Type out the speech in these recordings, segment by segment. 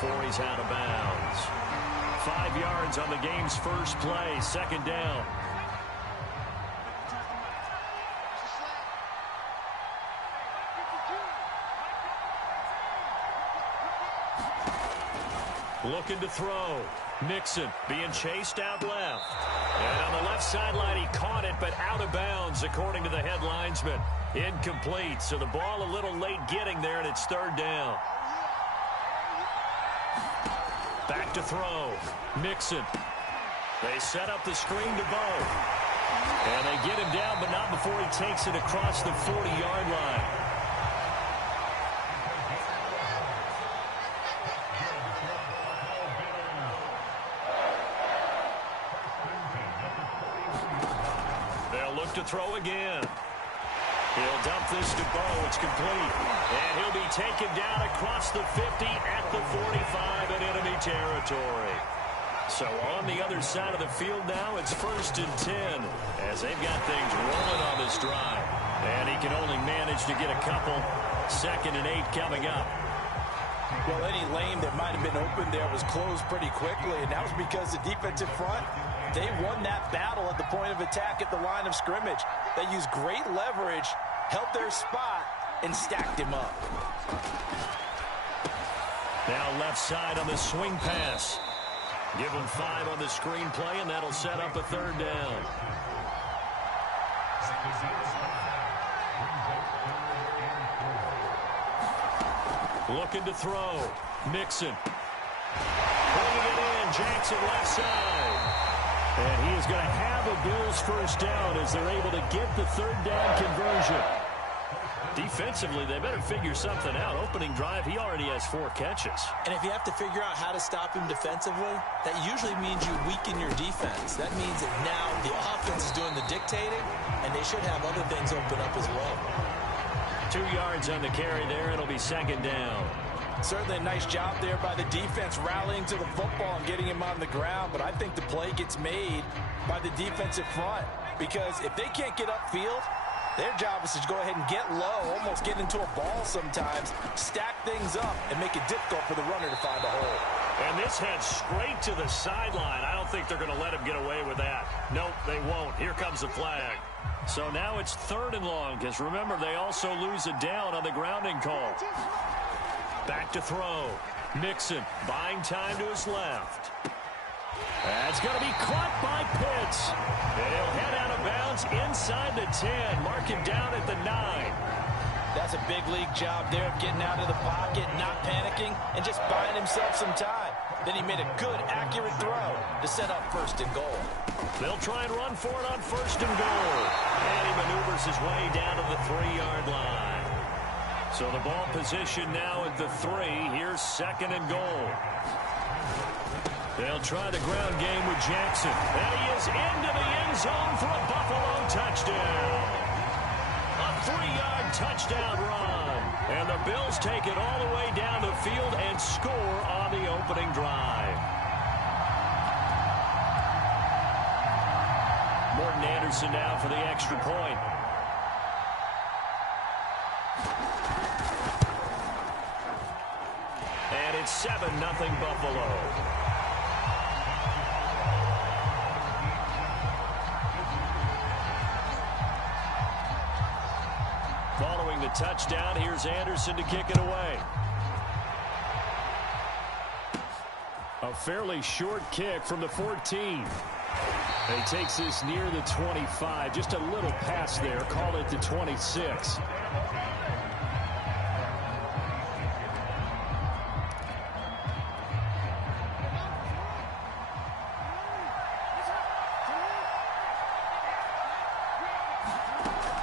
before he's out of bounds. 5 yards on the game's first play, second down. Looking to throw. Mixon being chased out left. And on the left sideline, he caught it, but out of bounds, according to the head linesman. Incomplete, so the ball a little late getting there, and it's third down. Back to throw. Mixon. They set up the screen to Bo. And they get him down, but not before he takes it across the 40-yard line. To throw again. He'll dump this to Bo. It's complete. And he'll be taken down across the 50 at the 45 in enemy territory. So on the other side of the field now, it's 1st and 10 as they've got things rolling on this drive. And he can only manage to get a couple. 2nd and 8 coming up. Well, any lane that might have been open there was closed pretty quickly, and that was because the defensive front, they won that battle at the point of attack at the line of scrimmage. They used great leverage, held their spot, and stacked him up. Now left side on the swing pass. Give him 5 on the screenplay, and that'll set up a third down. Looking to throw. Mixon. Bringing it in. Jackson left side. And he is going to have a Bills first down as they're able to get the third down conversion. Defensively, they better figure something out. Opening drive, he already has 4 catches. And if you have to figure out how to stop him defensively, that usually means you weaken your defense. That means that now the offense is doing the dictating, and they should have other things open up as well. 2 yards on the carry there. It'll be second down. Certainly a nice job there by the defense rallying to the football and getting him on the ground. But I think the play gets made by the defensive front, because if they can't get upfield, their job is to go ahead and get low, almost get into a ball sometimes, stack things up, and make it difficult for the runner to find a hole. And this heads straight to the sideline. I don't think they're going to let him get away with that. Nope, they won't. Here comes the flag. So now it's 3rd and long, because remember, they also lose a down on the grounding call. Back to throw. Mixon buying time to his left. That's going to be caught by Pitts. And he'll head out of bounds inside the 10. Mark him down at the 9. That's a big league job there of getting out of the pocket, not panicking, and just buying himself some time. Then he made a good, accurate throw to set up 1st and goal. They'll try and run for it on 1st and goal. And he maneuvers his way down to the 3-yard line. So the ball position now at the 3. Here's 2nd and goal. They'll try the ground game with Jackson. And he is into the end zone for a Buffalo touchdown. A 3-yard touchdown run. And the Bills take it all the way down the field and score on the opening drive. Morton Anderson now for the extra point. And it's 7-0 Buffalo. Following the touchdown, here's Anderson to kick it away. A fairly short kick from the 14. He takes this near the 25. Just a little pass there. Call it the 26.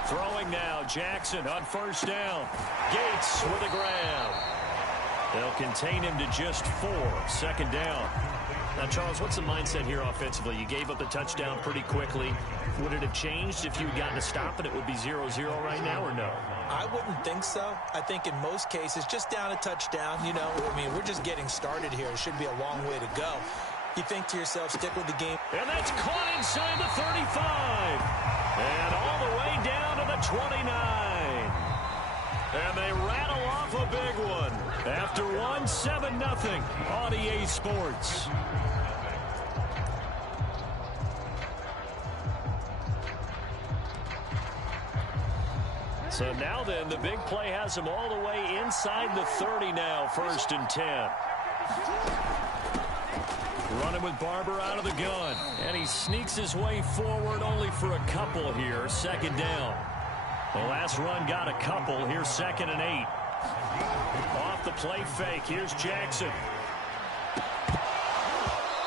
Throwing now, Jackson on 1st down. Gates with a grab. They'll contain him to just 4. 2nd down. Now, Charles, what's the mindset here offensively? You gave up the touchdown pretty quickly. Would it have changed if you had gotten a stop and it would be 0-0 right now, or no? I wouldn't think so. I think in most cases, just down a touchdown, you know, I mean, we're just getting started here. It should be a long way to go. You think to yourself, stick with the game. And that's caught inside the 35. And all the way down to the 29. And they rattle off a big one After 7-0 on EA Sports. So now then, the big play has him all the way inside the 30 now, 1st and 10. Running with Barber out of the gun. And he sneaks his way forward only for a couple here. 2nd down. The last run got a couple. Here's 2nd and 8. Off the play fake. Here's Jackson.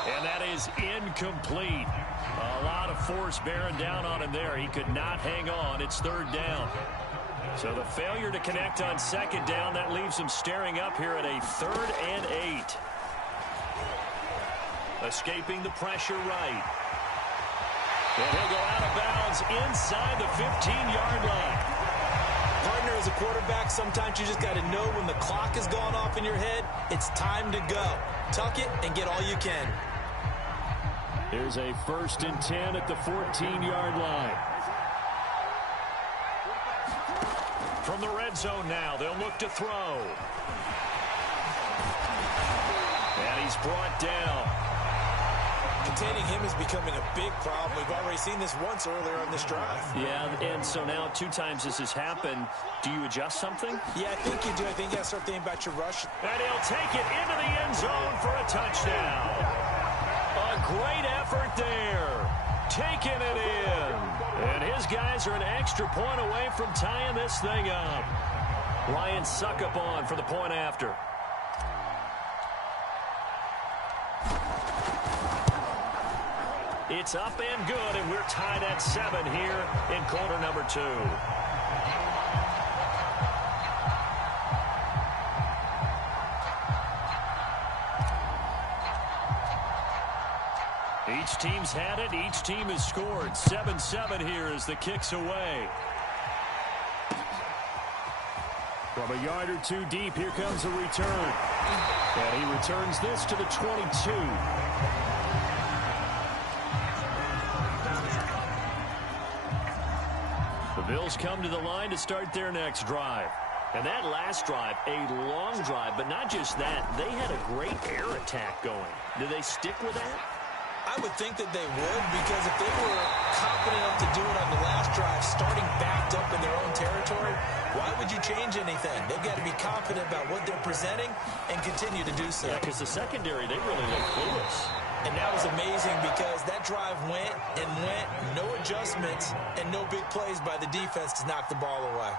And that is incomplete. A lot of force bearing down on him there. He could not hang on. It's 3rd down. So the failure to connect on 2nd down, that leaves him staring up here at a 3rd and 8. Escaping the pressure right. And he'll go out of bounds inside the 15-yard line. Partner, as a quarterback, sometimes you just got to know when the clock has gone off in your head, it's time to go. Tuck it and get all you can. Here's a 1st and 10 at the 14-yard line. From the red zone now, they'll look to throw. And he's brought down. Containing him is becoming a big problem. We've already seen this once earlier on this drive. Yeah, and so now 2 times this has happened. Do you adjust something? Yeah, I think you do. I think you got to start thinking about your rush. And he'll take it into the end zone for a touchdown. A great effort there. Taking it in. And his guys are an extra point away from tying this thing up. Ryan Suckup on for the point after. It's up and good, and we're tied at 7 here in quarter number 2. Each team's had it. Each team has scored. 7-7 here as the kick's away. From a yard or 2 deep, here comes a return. And he returns this to the 22. The Bills come to the line to start their next drive. And that last drive, a long drive, but not just that. They had a great air attack going. Do they stick with that? I would think that they would, because if they were confident enough to do it on the last drive, starting backed up in their own territory, why would you change anything? They've got to be confident about what they're presenting and continue to do so. Yeah, because the secondary, they really look clueless. And that was amazing because that drive went and went, no adjustments, and no big plays by the defense to knock the ball away.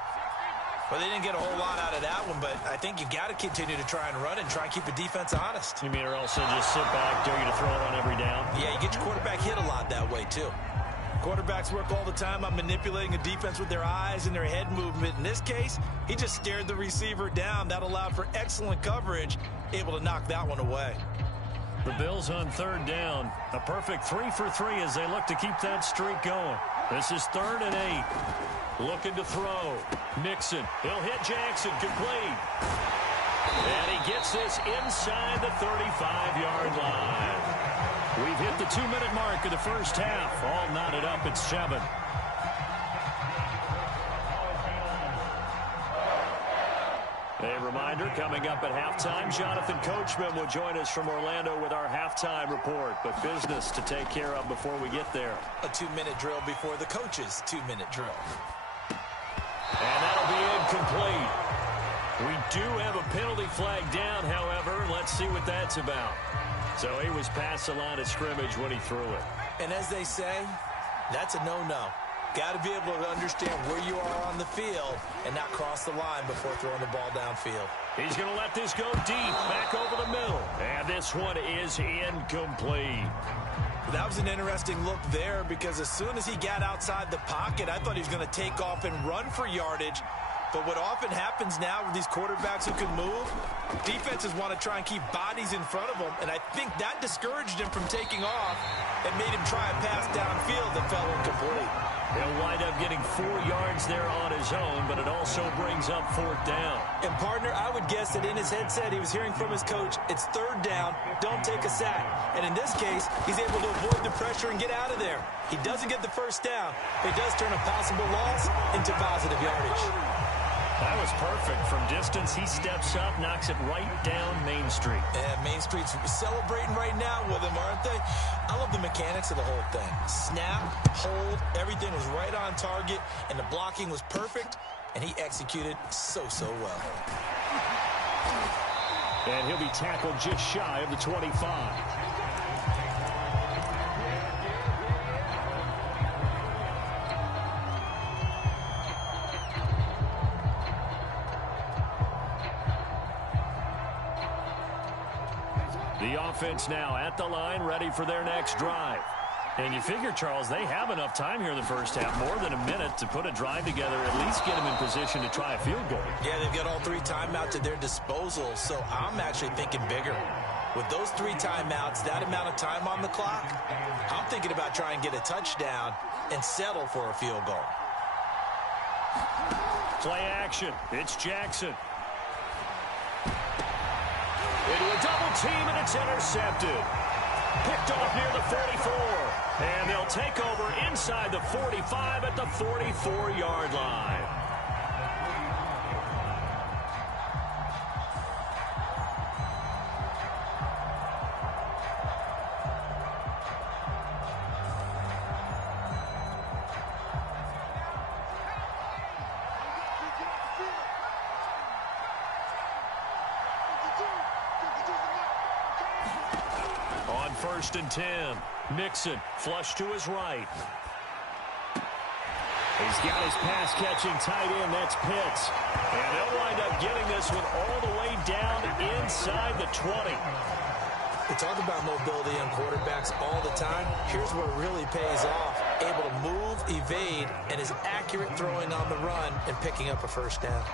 Well, they didn't get a whole lot out of that one, but I think you got to continue to try and run and try and keep the defense honest. You mean or else they'll just sit back, dare you to throw it on every down? Yeah, you get your quarterback hit a lot that way, too. Quarterbacks work all the time on manipulating a defense with their eyes and their head movement. In this case, he just stared the receiver down. That allowed for excellent coverage, able to knock that one away. The Bills on 3rd down. A perfect 3 for 3 as they look to keep that streak going. This is 3rd and 8. Looking to throw. Nixon. He'll hit Jackson. Complete. And he gets this inside the 35-yard line. We've hit the 2-minute mark of the first half. All knotted up at 7. A reminder, coming up at halftime, Jonathan Coachman will join us from Orlando with our halftime report. But business to take care of before we get there. A 2-minute drill before the coach's 2-minute drill. And that'll be incomplete. We do have a penalty flag down, however. Let's see what that's about. So he was past the line of scrimmage when he threw it. And as they say, that's a no-no. Got to be able to understand where you are on the field and not cross the line before throwing the ball downfield. He's going to let this go deep, back over the middle. And this one is incomplete. That was an interesting look there because as soon as he got outside the pocket, I thought he was going to take off and run for yardage. But what often happens now with these quarterbacks who can move, defenses want to try and keep bodies in front of them, and I think that discouraged him from taking off and made him try a pass downfield that fell incomplete. He'll wind up getting 4 yards there on his own, but it also brings up 4th down. And, partner, I would guess that in his headset he was hearing from his coach, it's 3rd down, don't take a sack. And in this case, he's able to avoid the pressure and get out of there. He doesn't get the first down, but he does turn a possible loss into positive yardage. That was perfect. From distance, he steps up, knocks it right down Main Street. And Main Street's celebrating right now with him, aren't they? I love the mechanics of the whole thing. Snap, hold, everything was right on target, and the blocking was perfect, and he executed so well. And he'll be tackled just shy of the 25. The offense now at the line, ready for their next drive. And you figure, Charles, they have enough time here in the first half, more than a minute, to put a drive together, at least get them in position to try a field goal. Yeah, they've got all 3 timeouts at their disposal, so I'm actually thinking bigger. With those 3 timeouts, that amount of time on the clock, I'm thinking about trying to get a touchdown and settle for a field goal. Play action. It's Jackson. Into a double team, and it's intercepted. Picked off near the 44. And they'll take over inside the 45 at the 44-yard line. On 1st and 10, Mixon flush to his right. He's got his pass-catching tight end. That's Pitts. And they'll wind up getting this one all the way down inside the 20. We talk about mobility on quarterbacks all the time. Here's where it really pays off. Able to move, evade, and is accurate throwing on the run and picking up a first down.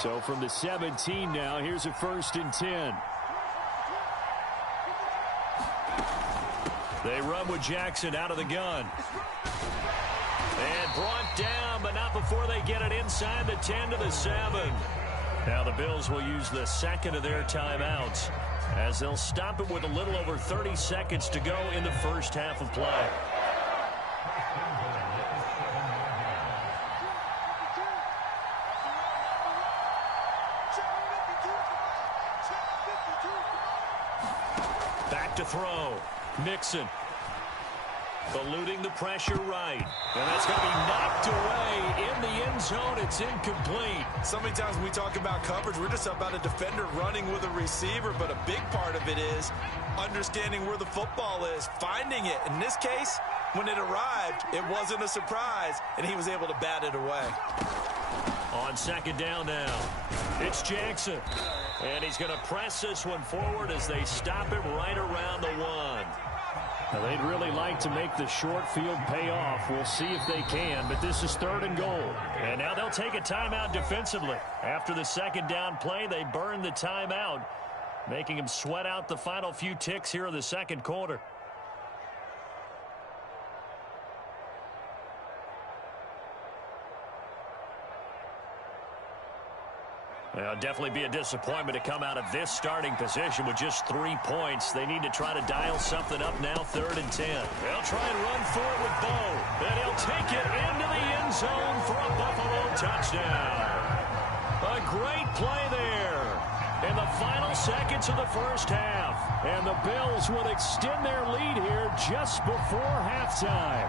So from the 17 now, here's a 1st and 10. They run with Jackson out of the gun. And brought down, but not before they get it inside the 10 to the 7. Now the Bills will use the second of their timeouts, as they'll stop it with a little over 30 seconds to go in the first half of play. Back to throw. Mixon. Eluding the pressure right. And that's going to be knocked away in the end zone. It's incomplete. So many times when we talk about coverage, we're just about a defender running with a receiver, but a big part of it is understanding where the football is, finding it. In this case, when it arrived, it wasn't a surprise, and he was able to bat it away. On 2nd down now, it's Jackson. And he's going to press this one forward as they stop him right around the 1. Now, they'd really like to make the short field pay off. We'll see if they can, but this is 3rd and goal. And now they'll take a timeout defensively. After the 2nd down play, they burn the timeout, making him sweat out the final few ticks here in the 2nd quarter. Well, definitely be a disappointment to come out of this starting position with just 3 points. They need to try to dial something up now, 3rd and 10. They'll try and run for it with Bo. And he'll take it into the end zone for a Buffalo touchdown. A great play there in the final seconds of the first half. And the Bills will extend their lead here just before halftime.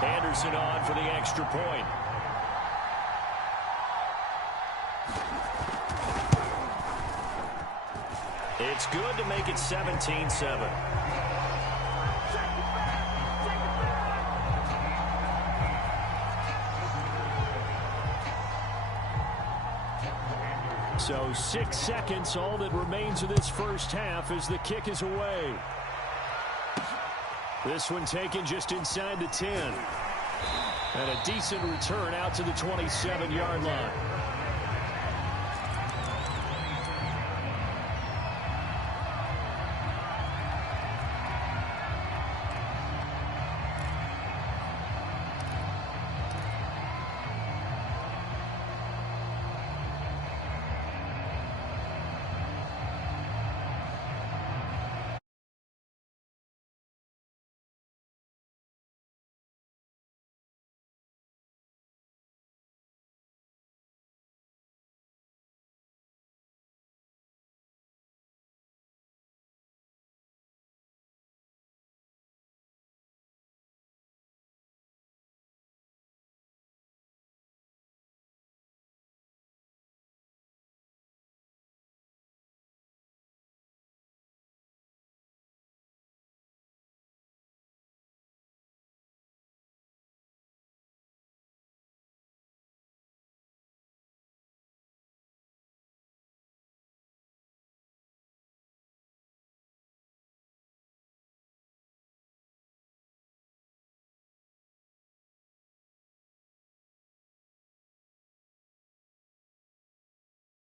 Anderson on for the extra point. It's good to make it 17-7. So 6 seconds, all that remains of this first half as the kick is away. This one taken just inside the 10. And a decent return out to the 27-yard line.